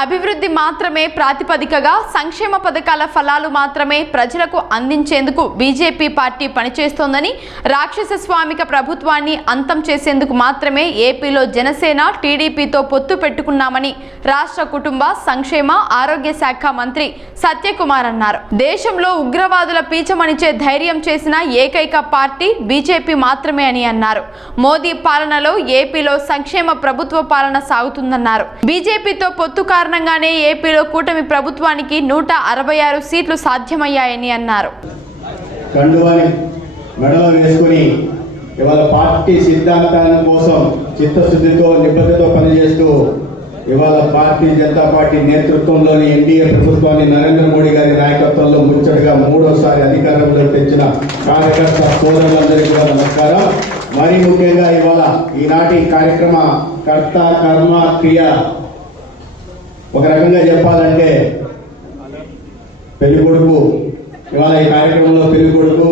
అభివృద్ధి మాత్రమే ప్రాతిపదికగా సంక్షేమ పథకాల ఫలాలు మాత్రమే ప్రజలకు అందించేందుకు బీజేపీ పార్టీ పనిచేస్తోందని రాక్షస స్వామిక ప్రభుత్వాన్ని అంతం చేసేందుకు మాత్రమే ఏపీలో జనసేన టీడీపీతో పొత్తు పెట్టుకున్నామని రాష్ట్ర కుటుంబ సంక్షేమ ఆరోగ్య శాఖ మంత్రి సత్యకుమార్ అన్నారు. దేశంలో ఉగ్రవాదుల పీచమనిచే ధైర్యం చేసిన ఏకైక పార్టీ బీజేపీ మాత్రమే అని అన్నారు. మోదీ పాలనలో ఏపీలో సంక్షేమ ప్రభుత్వ పాలన సాగుతుందన్నారు. బీజేపీతో పొత్తు కారణంగానే ఏపీలో కూటమి ప్రభుత్వానికి నూట అరవై ఆరు సీట్లు సాధ్యమయ్యాయని అన్నారు. మెడలో వేసుకుని ఇవాళ పార్టీ సిద్ధాంతాల కోసం చిత్తశుద్ధితో నిబద్ధతో పనిచేస్తూ ఇవాళ భారతీయ జనతా పార్టీ నేతృత్వంలోని ఎన్డీఏ ప్రభుత్వాన్ని నరేంద్ర మోడీ గారి నాయకత్వంలో ముచ్చటగా మూడోసారి అధికారంలో తెచ్చిన కార్యకర్త సోదరులందరికీ కూడా నమస్కారం. మరీ ముఖ్యంగా ఇవాళ ఈనాటి కార్యక్రమ కర్త కర్మ క్రియ ఒక రకంగా చెప్పాలంటే పెళ్ళి కొడుకు ఇవాళ ఈ కార్యక్రమంలో పెళ్ళి కొడుకు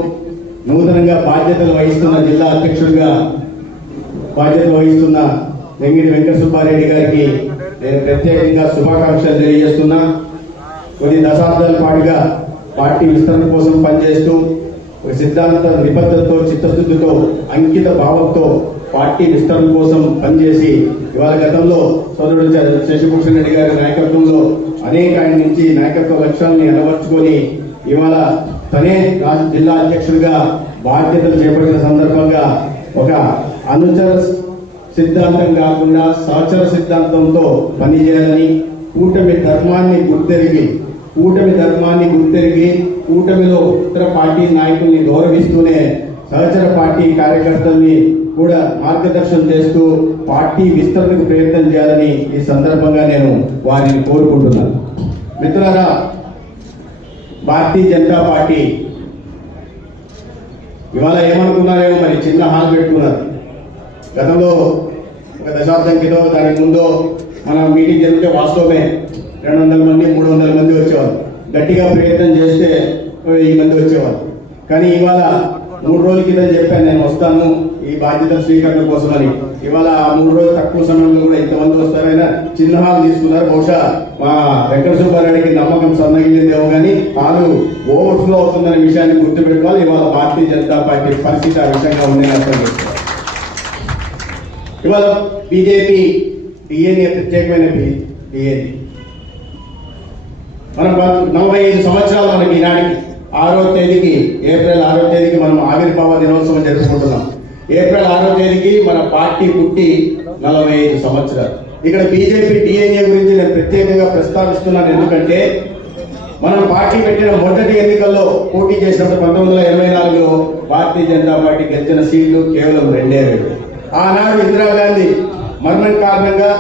నూతనంగా బాధ్యతలు వహిస్తున్న జిల్లా అధ్యక్షుడిగా బాధ్యతలు వహిస్తున్న వెంగిడి వెంకట సుబ్బారెడ్డి గారికి నేను ప్రత్యేకంగా శుభాకాంక్షలు తెలియజేస్తున్నా. కొన్ని దశాబ్దాల పాటుగా పార్టీ విస్తరణ కోసం పనిచేస్తూ ఒక సిద్ధాంత నిబద్ధతతో చిత్తశుద్ధితో అంకిత భావంతో పార్టీ విస్తరణ కోసం పనిచేసి ఇవాళ గతంలో సోదరుడు శశిభూషణ్ రెడ్డి గారి నాయకత్వంలో అనేక ఆయన నుంచి నాయకత్వ లక్ష్యాలని అలవర్చుకొని ఇవాళ తనే జిల్లా అధ్యక్షుడిగా బాధ్యతలు చేపట్టిన సందర్భంగా ఒక అనుచర సిద్ధాంతం కాకుండా సహచర సిద్ధాంతంతో పనిచేయాలని కూటమి ధర్మాన్ని గుర్తెరిగి కూటమి ధర్మాన్ని గుర్తెరిగి కూటమిలో ఇతర పార్టీ నాయకుల్ని గౌరవిస్తూనే సహచర పార్టీ కార్యకర్తల్ని కూడా మార్గదర్శనం చేస్తూ పార్టీ విస్తరణకు ప్రయత్నం చేయాలని ఈ సందర్భంగా నేను వారిని కోరుకుంటున్నాను మిత్రులారా భారతీయ జనతా పార్టీ ఇవాళ ఏమనుకున్నారేమో మరి చిన్న హాల్ పెట్టుకున్నారు. గతంలో ఒక దశాబ్దం క్రితం దానికి ముందు మన మీటింగ్ జరిగితే వాస్తవమే రెండు వందల మంది మూడు వందల మంది వచ్చేవారు గట్టిగా ప్రయత్నం చేస్తే వెయ్యి మంది వచ్చేవారు కానీ ఇవాళ మూడు రోజుల కింద చెప్పాను నేను వస్తాను ఈ బాధ్యత స్వీకరణ కోసం అని ఇవాళ ఆ మూడు రోజులు తక్కువ సమయంలో కూడా ఇంతమంది వస్తారైనా చిన్న హాల్ తీసుకున్నారు. బహుశా మా వెంకట సుబ్బారెడ్డికి నమ్మకం సన్నగిలిందేమో కానీ వాళ్ళు ఓవర్ఫ్లో అవుతుందనే విషయాన్ని గుర్తుపెట్టుకోవాలి. ఇవాళ భారతీయ జనతా పార్టీ పరిస్థితి ఆ విషయంగా ఉందని అర్థం చేసుకోవాలి. ఇవాళ బీజేపీ డిఎన్ఏ ప్రత్యేకమైన డిఎన్ఏ. మనం నలభై ఐదు సంవత్సరాలు మనకి ఈనాటికి ఆరో తేదీకి ఏప్రిల్ ఆరో తేదీకి మనం ఆవిర్భావ దినోత్సవం జరుపుకుంటున్నాం. ఏప్రిల్ ఆరో తేదీకి మన పార్టీ పుట్టి నలభై ఐదు సంవత్సరాలు. ఇక్కడ బీజేపీ డిఎన్ఏ గురించి నేను ప్రత్యేకంగా ప్రస్తావిస్తున్నాను. ఎందుకంటే మనం పార్టీ పెట్టిన మొదటి ఎన్నికల్లో పోటీ చేసినప్పుడు పంతొమ్మిది వందల ఎనభై నాలుగులో భారతీయ జనతా పార్టీ గెలిచిన సీట్లు కేవలం రెండే రెండు. ఆనాడు ఇందిరాగాంధీ మరణం కారణంగా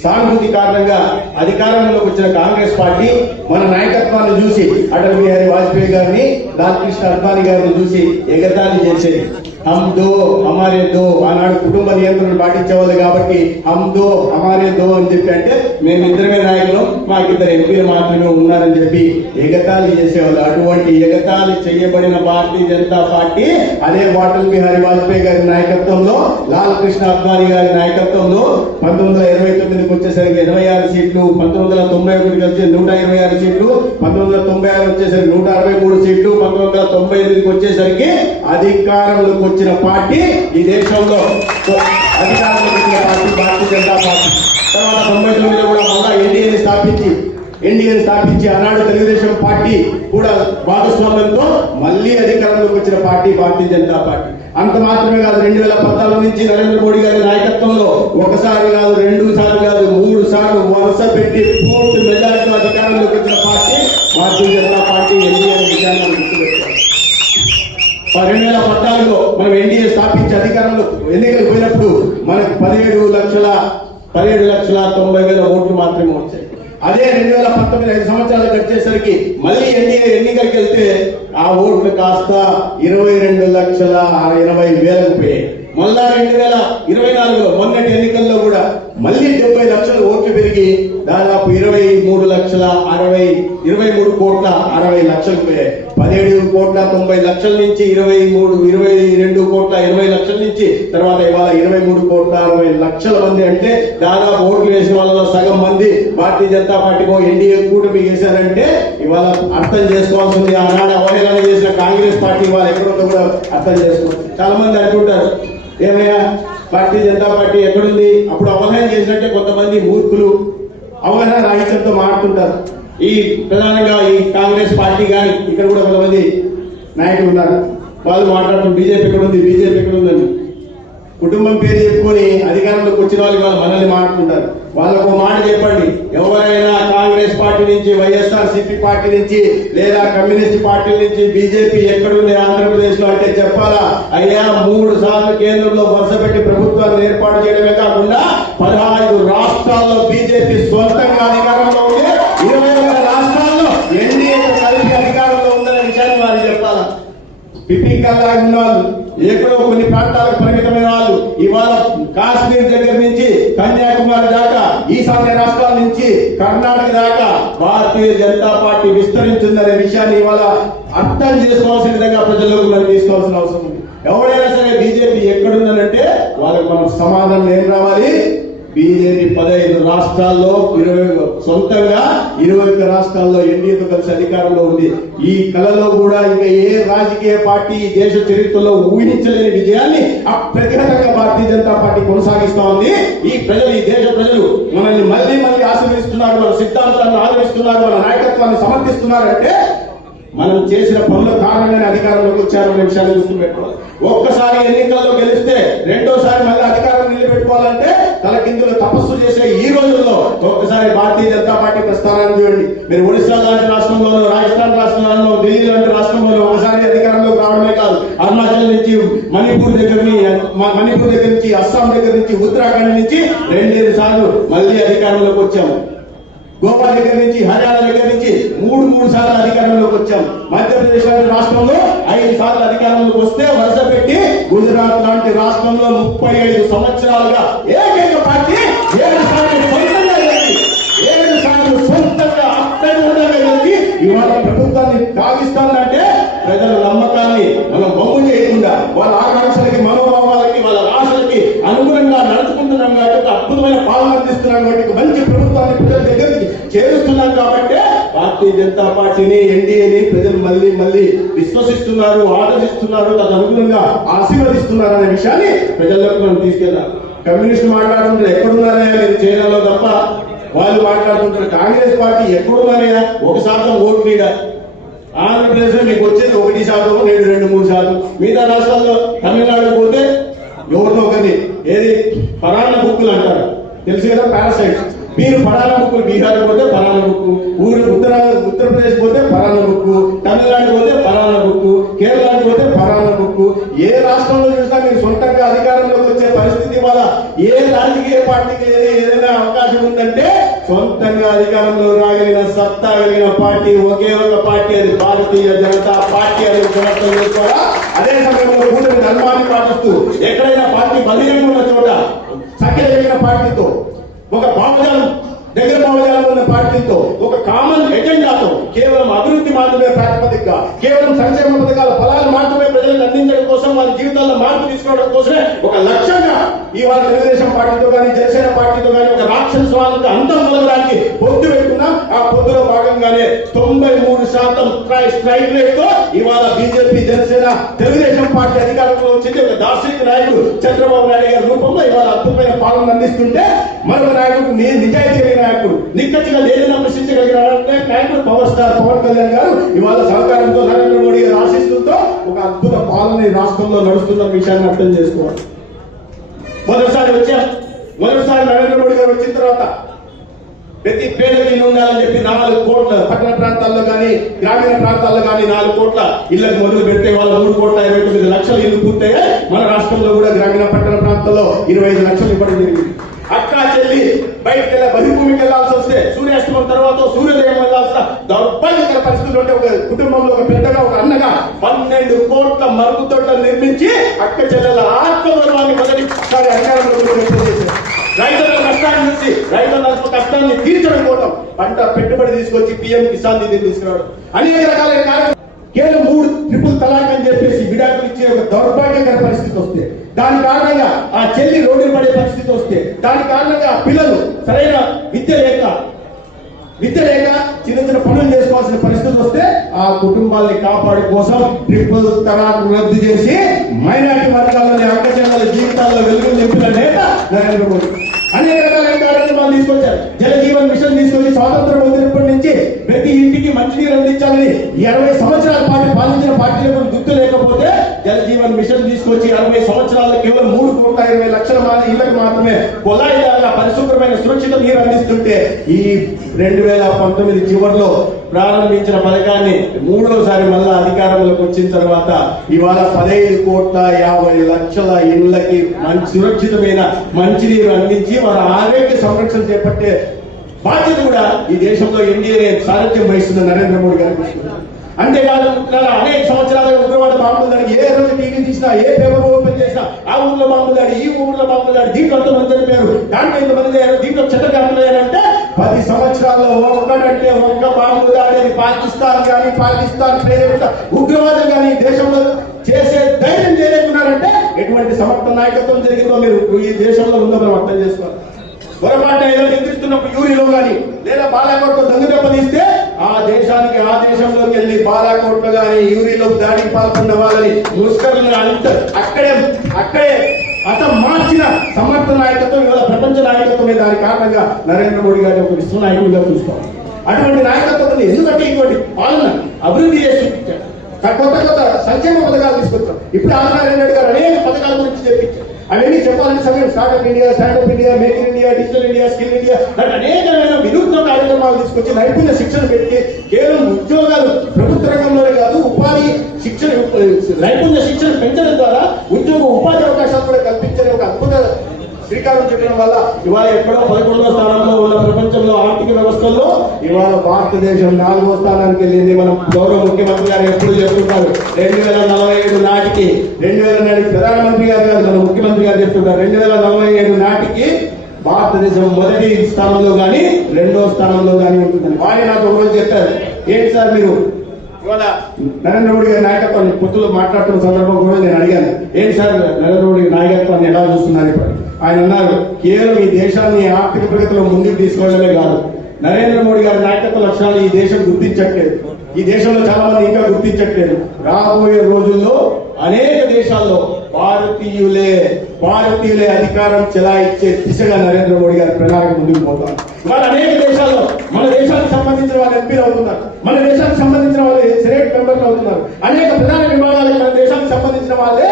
సానుభూతి కారణంగా అధికారంలోకి వచ్చిన కాంగ్రెస్ పార్టీ మన నాయకత్వాన్ని చూసి అటల్ బిహారీ వాజ్పేయి గారిని లాల్ అద్వానీ గారిని చూసి ఎగతాళి చేసేది. హమ్ దో హమారే దో ఆనాడు కుటుంబ నియంత్రణ పాటించేవాళ్ళు కాబట్టి హమ్ దో హమారే దో అని చెప్పి అంటే మేము ఇద్దరమే నాయకులు మాకిద్దరు ఎంపీలు మాత్రమే ఉన్నారని చెప్పి ఎగతాళి చేసేవాళ్ళు అటువంటి ఎగతాళి చేయబడిన భారతీయ జనతా పార్టీ అదే వాటల్ బిహారీ వాజ్పేయి గారి నాయకత్వంలో లాల్ కృష్ణ అద్వానీ గారి నాయకత్వంలో పంతొమ్మిది వందల ఇరవై తొమ్మిదికి వచ్చేసరికి ఎనభై ఆరు సీట్లు పంతొమ్మిది వందల తొంభై ఒకటికి వచ్చే నూట ఇరవై ఆరు సీట్లు పంతొమ్మిది వందల తొంభై ఆరు వచ్చేసరికి నూట అరవై మూడు సీట్లు పంతొమ్మిది వందల తొంభై ఎనిమిదికి వచ్చేసరికి అధికారంలోకి వచ్చిన పార్టీ ఈ దేశంలో అధికారంలోకి వచ్చిన పార్టీ భారతీయ జనతా పార్టీ. తర్వాత తొంభై తొమ్మిదిలో కూడా మళ్ళా ఎన్డీఏని స్థాపించి ఎన్డీఏని స్థాపించి ఆనాడు తెలుగుదేశం పార్టీ కూడా భాగస్వామ్యంతో మళ్ళీ అధికారంలోకి వచ్చిన పార్టీ భారతీయ జనతా పార్టీ. అంత మాత్రమే కాదు రెండు వేల పద్నాలుగు నుంచి నరేంద్ర మోడీ గారి నాయకత్వంలో ఒకసారి కాదు రెండు సార్లు కాదు మూడు సార్లు వరుస పెట్టి పూర్తి మెజారిటీ అధికారంలోకి వచ్చిన party Bharatiya Janata party NDA అనే విషయాన్ని మనం గుర్తుపెట్టుకోవాలి రెండు వేల పద్నాలుగులో మనం ఎన్డీఏ స్థాపించి అధికారంలో ఎన్నికలు పోయినప్పుడు మనకు పదిహేడు లక్షల పదిహేడు లక్షల తొంభై వేల ఓట్లు మాత్రమే వచ్చాయి. అదే రెండు వేల పంతొమ్మిది ఐదు సంవత్సరాలు గడిచేసరికి మళ్ళీ ఎన్డీఏ ఎన్నికలకు వెళ్తే ఆ ఓట్లు కాస్త ఇరవై రెండు లక్షల ఎనభై వేలకు పోయాయి. మళ్ళా రెండు వేల ఇరవై నాలుగులో మొన్నటి ఎన్నికల్లో కూడా మళ్ళీ డెబ్బై లక్షల ఓట్లు పెరిగి దాదాపు ఇరవై మూడు లక్షల అరవై ఇరవై మూడు కోట్ల అరవై లక్షలు పదిహేడు కోట్ల తొంభై లక్షల నుంచి ఇరవై మూడు ఇరవై రెండు కోట్ల ఇరవై లక్షల నుంచి తర్వాత ఇవాళ ఇరవై మూడు కోట్ల అరవై లక్షల మంది అంటే దాదాపు ఓట్లు వేసిన వాళ్ళలో సగం మంది భారతీయ జనతా పార్టీకో ఎన్డీఏ కూటమి వేశారంటే ఇవాళ అర్థం చేసుకోవాల్సింది ఆనాడు అవహేళన చేసిన కాంగ్రెస్ పార్టీ వాళ్ళు ఎక్కడుందో కూడా అర్థం చేసుకోవాలి చాలా మంది అంటుంటారు ఏమయ్యా భారతీయ జనతా పార్టీ ఎక్కడుంది? అప్పుడు అవహేళన చేసినట్టే కొంతమంది మూర్ఖులు. అవగాహన రాహిత్యంతో మాట్లాడుతుంటారు. ఈ ప్రధానంగా ఈ కాంగ్రెస్ పార్టీ కానీ ఇక్కడ కూడా కొంతమంది నాయకులు ఉన్నారు. వాళ్ళు మాట్లాడుతున్నారు. బీజేపీ ఎక్కడ ఉంది? బీజేపీ ఎక్కడ ఉందని కుటుంబం పేరు చెప్పుకొని అధికారంలోకి వచ్చిన వాళ్ళు వాళ్ళు మనల్ని మాట్లాడుతుంటారు. వాళ్ళకు మాట చెప్పండి. ఎవరైనా కాంగ్రెస్ పార్టీ నుంచి వైఎస్ఆర్ సిపి పార్టీ నుంచి లేదా కమ్యూనిస్ట్ పార్టీ నుంచి బీజేపీ ఎక్కడుంది ఆంధ్రప్రదేశ్లో అంటే చెప్పాలా? అయ్యా మూడు సార్లు కేంద్రంలో పిపికల్లా ఉన్న వాళ్ళు ఎక్కడో కొన్ని ప్రాంతాలకు పరిమితమైన వాళ్ళు ఇవాళ కాశ్మీర్ దగ్గర నుంచి కన్యాకుమారి దాకా ఈశాన్య రాష్ట్రాల నుంచి కర్ణాటక దాకా భారతీయ జనతా పార్టీ విస్తరించిందనే విషయాన్ని ఇవాళ అర్థం చేసుకోవాల్సిన విధంగా ప్రజల్లోకి మనం తీసుకోవాల్సిన అవసరం ఉంది. ఎవరైనా సరే బీజేపీ ఎక్కడుందనంటే వాళ్ళకి మనం సమాధానం ఏం రావాలి? బీజేపీ పదహైదు రాష్ట్రాల్లో ఇరవై సొంతంగా ఇరవై ఒక్క రాష్ట్రాల్లో ఎన్డీఏతో కలిసి అధికారంలో ఉంది. ఈ కళలో కూడా ఇంకా ఏ రాజకీయ పార్టీ దేశ చరిత్రలో ఊహించలేని విజయాన్ని అప్రతిహతంగా భారతీయ జనతా పార్టీ కొనసాగిస్తా ఉంది. ఈ ప్రజలు ఈ దేశ ప్రజలు మనల్ని మళ్ళీ మళ్ళీ ఆశీర్వదిస్తున్నారు మన సిద్ధాంతాలను ఆదరిస్తున్నారు మన నాయకత్వాన్ని సమర్థిస్తున్నారంటే మనం చేసిన పనుల కారణంగానే అధికారంలోకి వచ్చారనే విషయాన్ని గుర్తుపెట్టుకోవాలి. ఒక్కసారి ఎన్నికల్లో గెలిస్తే రెండోసారి మళ్ళీ అధికారం నిలబెట్టుకోవాలంటే తలకిందులు తపస్సు చేసే ఈ రోజుల్లో ఒకసారి భారతీయ జనతా పార్టీ ప్రస్థానాన్ని చూడండి. మీరు ఒడిశా లాంటి రాష్ట్రంలోనూ రాజస్థాన్ రాష్ట్రంలోనూ ఢిల్లీ లాంటి రాష్ట్రంలోనూ ఒకసారి అధికారంలోకి రావడమే కాదు. అరుణాచల్ నుంచి మణిపూర్ దగ్గర మణిపూర్ దగ్గర నుంచి అస్సాం దగ్గర నుంచి ఉత్తరాఖండ్ నుంచి రెండేడు సార్లు మళ్ళీ అధికారంలోకి వచ్చాము గోవా దగ్గర నుంచి హర్యానా దగ్గర నుంచి మూడు మూడు సార్లు అధికారంలోకి వచ్చాం. మధ్యప్రదేశ్ లాంటి రాష్ట్రంలో ఐదు సార్లు అధికారంలోకి వస్తే వరుస పెట్టి గుజరాత్ లాంటి రాష్ట్రంలో ముప్పై ఐదు సంవత్సరాలుగా ఏ పార్టీ ఏడు సార్లు సొంతంగా గెలిచి, ఏడు సార్లు సొంతంగా అత్యధికంగా గెలిచి ఇవాళ ప్రభుత్వాన్ని సాగిస్తానంటే ప్రజల నమ్మకాన్ని మనం బొమ్ము చేయకుండా వాళ్ళ ఆకాంక్షలకి మనోభావాలకి వాళ్ళ ఆశలకి అనుగుణంగా నడుచుకుంటున్నాం కాబట్టి అద్భుతమైన పాలన అందిస్తున్నాం కాబట్టి మంచి ప్రభుత్వాన్ని ప్రజల దగ్గరికి చేరుస్తున్నాం కాబట్టి భారతీయ జనతా పార్టీని ఎన్డీఏని ప్రజలు మళ్ళీ మళ్ళీ విశ్వసిస్తున్నారు ఆదరిస్తున్నారు తదనుగుణంగా ఆశీర్వదిస్తున్నారు అనే విషయాన్ని ప్రజల్లోకి మనం తీసుకెళ్ళాలి కమ్యూనిస్ట్ మాట్లాడుతుంటారు ఎక్కడున్నారా మీరు చైనాలో తప్ప వాళ్ళు మాట్లాడుతుంటారు. కాంగ్రెస్ పార్టీ ఎక్కడున్నారయ్యా ఒక శాతం ఓటు మీద. ఆంధ్రప్రదేశ్లో మీకు వచ్చేది ఒకటి శాతం రెండు రెండు మూడు శాతం. మిగతా రాష్ట్రాల్లో తమిళనాడు పోతే ఎవరితో ఒకరిని. ఏది? పరాణ బుక్కులు అంటారు. తెలుసు కదా పారాసైట్స్. మీరు పరాణ బుక్కులు బీహార్ పోతే పరాణ బుక్కు ఊరు ఉత్తర ఉత్తరప్రదేశ్ పోతే పరాణ బుక్కు తమిళనాడు పోతే పరాణ బుక్కు కేరళకి పోతే పరాణ బుక్కు ఏ రాష్ట్రంలో చూసినా మీరు సొంతంగా అధికారం పరిస్థితి వల్ల ఏ రాజకీయ పార్టీకి ఏదైనా అవకాశం ఉందంటే సొంతంగా అధికారంలో రాగలిగిన సత్తా కలిగిన పార్టీ ఒకే ఒక పార్టీ అది భారతీయ జనతా పార్టీ అని సమర్థం చేసుకోవాలా అదే సమయంలో కూటమి ధర్మాన్ని పాటిస్తూ ఎక్కడైనా పార్టీ బలిగంగా ఉన్న చోట సఖ్య కలిగిన పార్టీతో ఒక భావజాలం దగ్గర భావజాలం ఉన్న పార్టీతో ఒక కామన్ ఎజెండాతో కేవలం అభివృద్ధి మాత్రమే ప్రాతిపదికగా కేవలం సంక్షేమ పథకాల ఫలాలు మాత్రమే ప్రజలకు అందించడం కోసం వారి జీవితాల్లో మార్పు తీసుకోవడం కోసమే ఒక లక్ష్యంగా ఇవాళ తెలుగుదేశం పార్టీతో కానీ జనసేన పార్టీతో కానీ ఒక రాక్షస వాళ్ళకి అంతం కలగడానికి పొద్దు పెట్టుకున్నాం ఆ పొద్దులో భాగంగానే తొంభై మూడు శాతం స్ట్రైక్ రేట్తో ఇవాళ బీజేపీ జనసేన తెలుగుదేశం పార్టీ అధికారంలో వచ్చింది. ఒక దార్శనిక నాయకుడు చంద్రబాబు నాయుడు గారి రూపంలో ఇవాళ అద్భుతమైన పాలన అందిస్తుంటే మరొక నాయకుడు నేను నిజాయితీ కలిగిన నాయకుడు నిక్కచ్చిగా ఏదైనా ప్రశ్నించగలిగిన నాయకుడు పవర్ స్టార్ పవన్ కళ్యాణ్ గారు ఇవాళ సహకారంతో నరేంద్ర మోడీ గారి ఆశిస్తులతో ఒక అద్భుత పాలన రాష్ట్రంలో నడుస్తున్న విషయాన్ని అర్థం చేసుకోవాలి. మొదటిసారి వచ్చాం? మొదటిసారి నరేంద్ర మోడీ గారు వచ్చిన తర్వాత ప్రతి పేదకి ఇల్లు ఉండాలని చెప్పి నాలుగు కోట్ల పట్టణ ప్రాంతాల్లో కానీ గ్రామీణ ప్రాంతాల్లో కానీ నాలుగు కోట్ల ఇళ్ళకు మొదలు పెట్టే వాళ్ళు మూడు కోట్ల ఇరవై తొమ్మిది లక్షలు ఇల్లు పూర్తయ్యాయి. మన రాష్ట్రంలో కూడా గ్రామీణ పట్టణ ప్రాంతాల్లో ఇరవై ఐదు లక్షలు ఇవ్వడం జరిగింది. అక్కా చెల్లి బయటకు వెళ్ళ బహిర్భూమికి వెళ్ళాల్సి వస్తే సూర్యాస్తమం తర్వాత సూర్యోదయం వెళ్ళాల్సిన దౌర్భాగ్యకర పరిస్థితులు ఉంటే ఒక కుటుంబంలో ఒక పెద్దగా ఒక అన్నగా పన్నెండు కోట్ల మరుగు నిర్మించి అక్క చెల్లెల ఆత్మగౌరవాన్ని మొదటిసారి అధికారంలో రైతుల కష్టాన్ని చూసి రైతుల కష్టాన్ని తీర్చడం కోసం పంట పెట్టుబడి తీసుకొచ్చి పిఎం కిసాన్ నిధి తీసుకురావడం. అనేక రకాలైన కార్యక్రమాలు. కేవలం మూడు ట్రిపుల్ తలాక్ అని చెప్పేసి విడాకులు ఇచ్చే ఒక దౌర్భాగ్యకర పరిస్థితి వస్తే దాని కారణంగా ఆ చెల్లి రోడ్డు పడే పరిస్థితి వస్తే దాని కారణంగా పిల్లలు సరైన విద్య లేక విద్య లేక చిన్న చిన్న పనులు చేసుకోవాల్సిన పరిస్థితి వస్తే ఆ కుటుంబాల్ని కాపాడు కోసం ట్రిపుల్ తరాకు రద్దు చేసి మైనారిటీ వర్గాలని అక్కచెల్లెల జీవితాల్లో వెలుగులు నింపిన నేత నరేంద్ర మోడీ. అనేక రకాలైన కార్యక్రమాలు తీసుకొచ్చారు. జల జీవన్ మిషన్ తీసుకొచ్చి స్వాతంత్రం పొందినప్పటి నుంచి ప్రతి ఇంటికి మంచినీరు అందించాలని ఇరవై సంవత్సరాల పాటు పాలించిన పార్టీలకు గుర్తు లేకపోతే జల జీవన్ మిషన్ తీసుకొచ్చి అరవై సంవత్సరాలు కేవలం మూడు కోట్ల ఇరవై లక్షల మంది ఇళ్ళకు మాత్రమే కుళాయి పరిశుభ్రమైన సురక్షిత నీరు అందిస్తుంటే ఈ రెండు వేల పంతొమ్మిది చివరిలో ప్రారంభించిన పథకాన్ని మూడోసారి మళ్ళా అధికారంలోకి వచ్చిన తర్వాత ఇవాళ పదహైదు కోట్ల యాభై లక్షల ఇళ్ళకి మంచి సురక్షితమైన మంచినీరు అందించి వారి ఆరోగ్య సంరక్షణ చేపట్టే బాధ్యత కూడా ఈ దేశంలో ఎన్డీఏ సారథ్యం వహిస్తున్న నరేంద్ర మోడీ గారు అంతేకాదు అనేక సంవత్సరాలుగా ఉగ్రవాద బాంబులు దాడి ఏ రోజు టీవీ తీసినా ఏ పేపర్ ఓపెన్ చేసినా ఆ ఊర్లో బాంబులు దాడి ఈ ఊర్లో బాంబులు దాడి దీంట్లో ఎంతమంది చనిపోయారు. దాంట్లో ఎంతమంది అయ్యారు దీంట్లో చెత్త పది సంవత్సరాల్లో ఒకటంటే ఒక్క బాంబు దాడి పాకిస్తాన్ కానీ పాకిస్తాన్ ప్రేరేపిత ఉగ్రవాదం కానీ ఈ దేశంలో చేసే ధైర్యం చేయలేకున్నారంటే ఎటువంటి సమర్థ నాయకత్వం జరిగిందో మీరు ఈ దేశంలో ఉందో మనం అర్థం చేసుకోవాలి. పొరపాట ఏదో నిద్రిస్తున్నప్పుడు యూరిలో కానీ లేదా బాలాకోట్లో దొంగ దెబ్బతీస్తే ఆ దేశానికి ఆ దేశంలోకి వెళ్ళి బాలాకోట్లో కానీ యూరిలో దాడికి పాల్గొన్న వాళ్ళని ముస్కర్లను అంత అక్కడే అక్కడే అత మార్చిన సమర్థ నాయకత్వం ఇవాళ ప్రపంచ నాయకత్వమే దాని కారణంగా నరేంద్ర మోడీ గారిని ఒక విశ్వ నాయకుడిగా చూస్తాం అటువంటి నాయకత్వం ఎందుకంటే ఇంకోటి పాలన అభివృద్ధి చేసి చూపించారు కొత్త కొత్త సంక్షేమ పథకాలు తీసుకొచ్చాం ఇప్పుడు ఆంధ్రనారాయణ రెడ్డి గారు అనేక పథకాల గురించి చెప్పించారు. అవన్నీ చెప్పాలని సమయం startup India standup India make in India digital India skill India అంటే అనేకమైన వినూత్న కార్యక్రమాలు తీసుకొచ్చి నైపుణ్య శిక్షణ పెట్టి కేవలం ఉద్యోగాలు ప్రభుత్వ రంగంలోనే కాదు ఉపాధి శిక్షణ నైపుణ్య శిక్షణ పెంచడం ద్వారా ఉద్యోగ ఉపాధి అవకాశాలు కూడా కల్పించని ఒక అద్భుత శ్రీకారం చుట్టడం వల్ల ఇవాళ ఎక్కడో పదకొండవ స్థానంలో ఉన్న ప్రపంచంలో ఆర్థిక వ్యవస్థల్లో ఇవాళ భారతదేశం నాలుగో స్థానానికి వెళ్ళింది. మనం గౌరవ ముఖ్యమంత్రి గారు ఎప్పుడు చెప్తుంటారు రెండు వేల నలభై ఏడు నాటికి రెండు వేల నాటికి ప్రధానమంత్రి గారు కాదు మన ముఖ్యమంత్రి గారు చెప్తుంటారు రెండు వేల నలభై ఏడు నాటికి భారతదేశం మొదటి స్థానంలో కానీ రెండో స్థానంలో కానీ ఉంటుందని. వారి నాకు ఒకరోజు చెప్పారు ఏంటి సార్ మీరు ఇవాళ నరేంద్ర మోడీ గారి నాయకత్వాన్ని పొత్తులు మాట్లాడుతున్న సందర్భం కూడా నేను అడిగాను. ఏంటి సార్ నరేంద్ర మోడీ నాయకత్వాన్ని ఎలా చూస్తున్నారు ఆయన అన్నారు కేవలం ఈ దేశాన్ని ఆర్థిక ప్రగతిలో ముందుకు తీసుకోవడమే కాదు. నరేంద్ర మోడీ గారి నాయకత్వ లక్ష్యాలు ఈ దేశం గుర్తించట్లేదు. ఈ దేశంలో చాలా మంది ఇంకా గుర్తించట్లేదు. రాబోయే రోజుల్లో అనేక దేశాల్లో భారతీయులే భారతీయులే అధికారం చెలాయించే దిశగా నరేంద్ర మోడీ గారి ప్రణాళిక ముందుకు పోతారు. ఇవాళ అనేక దేశాల్లో మన దేశానికి సంబంధించిన వాళ్ళు ఎంపీలు అవుతున్నారు. మన దేశానికి సంబంధించిన వాళ్ళు సెనేట్ మెంబర్లు అవుతున్నారు. అనేక ప్రధాన విభాగాలకు మన దేశానికి సంబంధించిన వాళ్ళే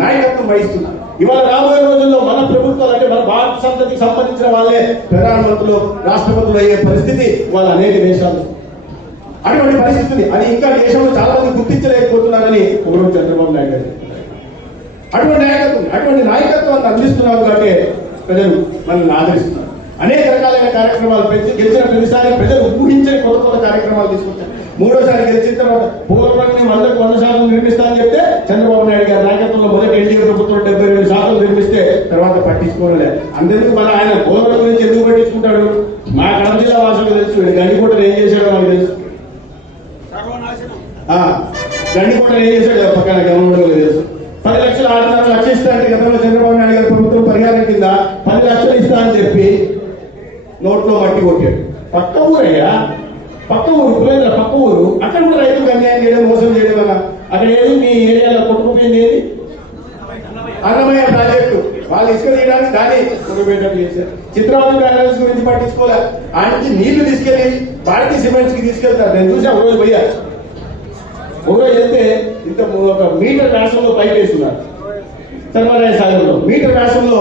నాయకత్వం వహిస్తున్నారు. ఇవాళ రాబోయే రోజుల్లో మన ప్రభుత్వాలు అంటే మన భారత సంతతికి సంబంధించిన వాళ్ళే ప్రధానమంత్రులు రాష్ట్రపతులు అయ్యే పరిస్థితి వాళ్ళ అనేక దేశాలు అటువంటి పరిస్థితి అది ఇంకా దేశంలో చాలా మంది గుర్తించలేకపోతున్నారని ఒకరోజు చంద్రబాబు నాయుడు గారు అటువంటి నాయకత్వం అటువంటి నాయకత్వాన్ని అందిస్తున్నారు కాబట్టి ప్రజలు మనల్ని ఆదరిస్తున్నారు. అనేక రకాలైన కార్యక్రమాలు పెంచి గెలిచిన ప్రతిసారి ప్రజలు ఊహించని కొత్త కొత్త కార్యక్రమాలు తీసుకొచ్చారు. మూడోసారి గెలిచిన తర్వాత పోలవరాన్ని వందకు వంద శాతం నిర్మిస్తానని చెప్తే చంద్రబాబు నాయుడు గారి నాయకత్వంలో మొదటి ఎన్డీఏ ప్రభుత్వం డెబ్బై రెండు శాతం నిర్మిస్తే తర్వాత పట్టించుకోలే అంతెందుకు మన ఆయన పోలవరం గురించి ఎందుకు పట్టించుకుంటాడు? మా కడప జిల్లా వాసులకు తెలుసు. గండికోటలు ఏం చేశాడో మనకు తెలుసు. ఆ, గండికోట ఏం చేశాడు పక్కన గవర్నమెంట్ తెలుసు. పది లక్షలు ఆరున్నర లక్షలు ఇస్తా అంటే గతంలో చంద్రబాబు నాయుడు గారి ప్రభుత్వం పరిహారం కింద పది లక్షలు ఇస్తా అని చెప్పి నోట్లో మట్టి కొట్టాడు. పక్క ఊరయ్యా? పక్క ఊరు పులేంద్ర పక్క ఊరు. అక్కడ కూడా రైతులకు అన్యాయం చేయడం మోసం చేయడం వల్ల. అక్కడ ఏది? మీ ఏరియాలో కొట్టుకుపోయింది ఏది? అన్నమయ్య ప్రాజెక్టు. వాళ్ళు ఇసుక తీయడానికి కానీ కొట్టుకుపోయేటట్టు చేశారు. చిత్రావతి బ్యాలెన్స్ గురించి పట్టించుకోలే. ఆయనకి నీళ్ళు తీసుకెళ్ళి భారతీయ సిమెంట్స్కి తీసుకెళ్తారు. నేను చూసి ఒక రోజు పోయా. ఒక వెళ్తే ఇంత ఒక మీటర్ వ్యాసంలో పైప్ వేస్తున్నారు సర్వరాయ సాగర్లో మీటర్ వ్యాసంలో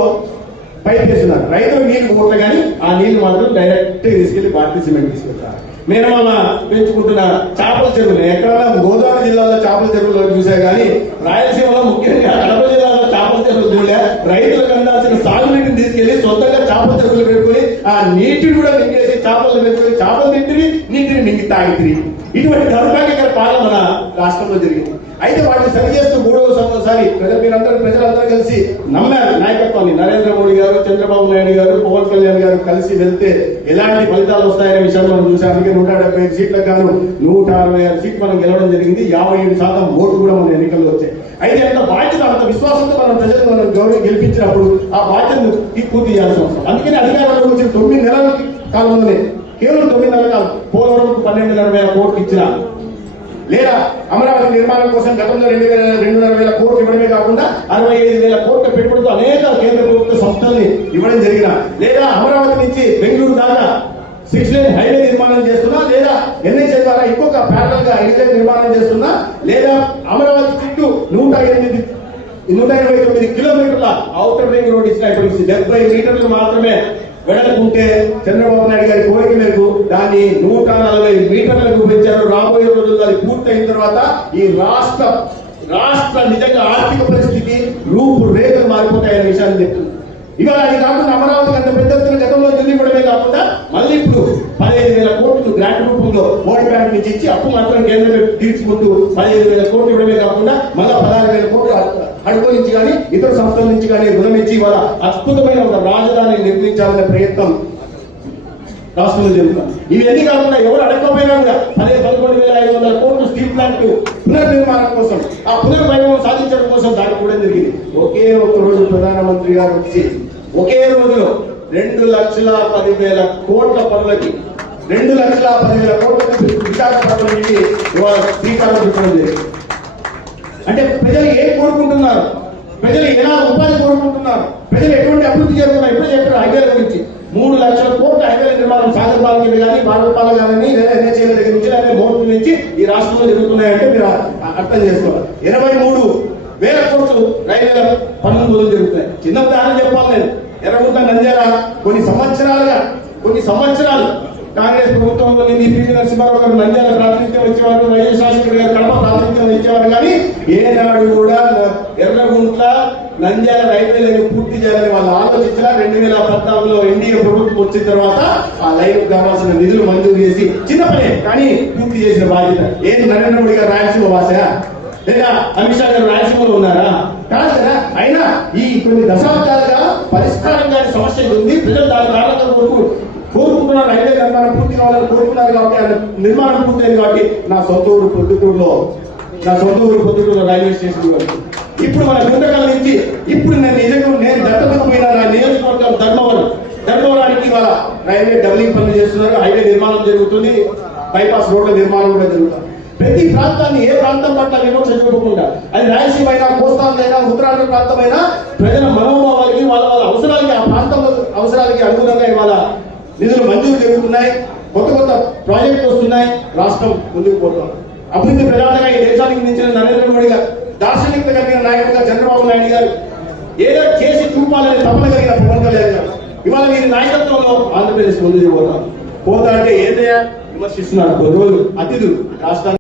పైప్ వేస్తున్నారు రైతులు నీళ్ళు కొట్ట కానీ ఆ నీళ్ళు మాత్రం డైరెక్ట్ తీసుకెళ్ళి భారతీయ సిమెంట్ తీసుకెళ్తారు మేనమామ పెంచుకుంటున్న చేపల చెరువులు ఎక్కడైనా గోదావరి జిల్లాలో చేపల చెరువులో చూసా కానీ రాయలసీమలో ముఖ్యంగా కడప జిల్లాలో చేపల చెరువులు చూడలే. రైతులకు అందాల్సిన తీసుకెళ్ళి సొంతంగా చేపల చెరువులు పెట్టుకుని ఆ నీటిని కూడా మింగేసి చేపలు పెట్టుకొని చేపలు తింటివి నీటిని మింగి తాగితిరి ఇటువంటి దౌర్భాగ్యకర పాలన మన రాష్ట్రంలో జరిగింది. అయితే వాటిని సరి చేస్తూ మూడవ సంవత్సరాలు ప్రజలు మీరందరూ ప్రజలందరూ కలిసి నమ్మారు. నాయకత్వాన్ని నరేంద్ర మోడీ గారు చంద్రబాబు నాయుడు గారు పవన్ కళ్యాణ్ గారు కలిసి వెళ్తే ఎలాంటి ఫలితాలు వస్తాయనే విషయాన్ని మనం చూసాం. అందుకే నూట డెబ్బై ఐదు సీట్లకు గాను నూట అరవై ఆరు సీట్లు మనం గెలవడం జరిగింది. యాభై ఏడు శాతం ఓట్లు కూడా మన ఎన్నికల్లో వచ్చాయి. అయితే అంత బాధ్యత అంత విశ్వాసంతో మనం ప్రజలు మనం గౌరవం గెలిపించినప్పుడు ఆ బాధ్యతను పూర్తి చేయాల్సిన అవసరం. అందుకని అధికారంలో వచ్చిన తొమ్మిది నెలల కాలంలోనే కేవలం తొమ్మిది నెలల కాలం పోలవరం పన్నెండున్నర వేల కోట్లు ఇచ్చిన. లేదా అమరావతి నిర్మాణం కోసం గతంలో రెండు వేల రెండున్నర వేల కోట్లు ఇవ్వడమే కాకుండా అరవై ఐదు వేల కోట్ల పెట్టుబడితో అనేక కేంద్ర ప్రభుత్వ సంస్థల్ని ఇవ్వడం జరిగిన. లేదా అమరావతి నుంచి బెంగళూరు దాకా సిక్స్ లైన్ హైవే నిర్మాణం చేస్తున్నా లేదా ఎన్హెచ్ఏ ద్వారా ఇంకొక ప్యారల్గా ఐదు నిర్మాణం చేస్తున్నా లేదా అమరావతి చుట్టూ నూట ఎనిమిది నూట ఇరవై తొమ్మిది కిలోమీటర్ల అవుటర్ రింగ్ రోడ్ ఇచ్చినటువంటి డెబ్బై మీటర్లు మాత్రమే వెడలకుంటే చంద్రబాబు నాయుడు గారి కోరిక మేరకు దాన్ని నూట నలభై మీటర్లకు పెంచారు. రాబోయే రోజుల్లో అది పూర్తయిన తర్వాత ఈ రాష్ట్ర రాష్ట్ర నిజంగా ఆర్థిక పరిస్థితి రూపు రేఖలు మారిపోతాయనే విషయాన్ని చెప్తుంది ఇక అది కాకుండా అమరావతి అంత పెద్ద ఎత్తున గతంలో ఢిల్లీ ఇవ్వడమే కాకుండా మళ్ళీ ఇప్పుడు పదిహేను వేల కోట్లు గ్రాంట్ రూపంలో వరల్డ్ బ్యాంక్ నుంచి ఇచ్చి అప్పు మాత్రం కేంద్రం తీర్చుకుంటూ పదిహేను వేల కోట్లు ఇవ్వడమే కాకుండా మళ్ళా పదహారు వేల కోట్లు అడుగు నుంచి కానీ ఇతర సంస్థల నుంచి కానీ రుణం ఇచ్చి ఇవాళ అద్భుతమైన ఒక రాజధాని నిర్మించాలనే ప్రయత్నం రాష్ట్రంలో జరుగుతుంది ఇవన్నీ కాకుండా ఎవరు అడగకపోయినా కూడా పదే పదకొండు వేల ఐదు వందల కోట్లు స్టీల్ ప్లాంట్ పునర్నిర్మాణం కోసం ఆ పునర్వైభవం సాధించడం కోసం దానికి కూడా జరిగింది. ఒకే ఒక రోజు ప్రధానమంత్రి గారు వచ్చి ఒకే రోజులో రెండు లక్షల పదివేల కోట్ల పనులకి రెండు లక్షల పదివేల కోట్ల విశాఖపట్నం నుంచి ఇవాళ శ్రీకారం చుట్టడం జరిగింది. అంటే ప్రజలు ఏం కోరుకుంటున్నారు? ప్రజలు ఎలా ఉపాధి కోరుకుంటున్నారు? ప్రజలు ఎటువంటి అభివృద్ధి చేస్తున్నారు ఎప్పుడు చెప్పారు హైవేల గురించి? మూడు లక్షల కోట్ల హైవేల నిర్మాణం సాగర్పాలకి కానీ బాడపాల కానీ ఎన్హెచ్ఏల దగ్గర నుంచి లేదా మోర్పు నుంచి ఈ రాష్ట్రంలో జరుగుతున్నాయంటే మీరు అర్థం చేసుకోవాలి. ఇరవై మూడు వేల కోట్లు రైల్వేల పనులు మొదలు జరుగుతున్నాయి. చిన్న ఉదాహరణ చెప్పాలి నేను. ఎర్రగుంట నంద్యాల కొన్ని సంవత్సరాలుగా కొన్ని సంవత్సరాలు కాంగ్రెస్ ప్రభుత్వంలో మీ పివి నరసింహారావు గారు నంద్యాల ప్రాతినిధ్యం ఇచ్చేవారు రైల్వే శాస్త్రి గారు కడప ప్రాతినిధ్యం ఇచ్చేవారు. కానీ ఏనాడు కూడా ఎర్రగుంట నంద్యాల రైల్వే లైన్ పూర్తి చేయాలని వాళ్ళు ఆలోచించిన రెండు వేల పద్నాలుగులో ఎన్డీఏ ప్రభుత్వం వచ్చిన తర్వాత ఆ లైన్ కావాల్సిన నిధులు మంజూరు చేసి చిన్న పనే కానీ పూర్తి చేసిన బాధ్యత. ఏది నరేంద్ర మోడీ గారు రాయలసీమ భాష లేదా అమిత్ షా గారు రాయలసీమలో ఉన్నారా? కాదు కదా అయినా ఈ కొన్ని దశాబ్దాలుగా పరిష్కారం కాని సమస్య ఉంది. ప్రజలు దాని కారణంగా కోరుకు కోరుకుంటున్నారు రైల్వే నిర్మాణం పూర్తి కావాలని కోరుకున్నారు కాబట్టి ఆ నిర్మాణం పూర్తయింది కాబట్టి నా సొంత ఊరు పొద్దుటూరులో నా సొంత ఊరు పొద్దుటూరులో రైల్వే స్టేషన్ ఉంది. ఇప్పుడు మన గుంటకల్ నుంచి ఇప్పుడు నేను నిజంగా నేను దత్తతకు నా నియోజకవర్గం ధర్మవరం. ధర్మవరానికి ఇవాళ రైల్వే డబ్లింగ్ పనులు చేస్తున్నారు. హైవే నిర్మాణం జరుగుతుంది. బైపాస్ రోడ్ల నిర్మాణం కూడా జరుగుతుంది. ప్రతి ప్రాంతాన్ని ఏ ప్రాంతం పట్ల విమర్శ చూపకుండా అది రాయలసీమ అయినా కోస్తాంధ్రైనా ఉత్తరాంధ్ర ప్రాంతమైనా ప్రజల మనోభావాలకి వాళ్ళ వాళ్ళ అవసరాలకి ఆ ప్రాంతం అవసరాలకి అనుగుణంగా ఇవాళ నిధులు మంజూరు జరుగుతున్నాయి. కొత్త కొత్త ప్రాజెక్టులు వస్తున్నాయి. రాష్ట్రం ముందుకు పోతుంది. అభివృద్ధి ప్రధానంగా ఈ దేశానికి మించిన నరేంద్ర మోడీ గారు దార్శనికత కలిగిన నాయకుడిగా చంద్రబాబు నాయుడు గారు ఏదో చేసి చూపాలని తపన కలిగిన పవన్ కళ్యాణ్ గారు. ఇవాళ వీరి నాయకత్వంలో ఆంధ్రప్రదేశ్ ముందు పోతాం పోతా అంటే ఏదైనా విమర్శిస్తున్నారు. కొన్ని రోజులు అతిథులు రాష్ట్రానికి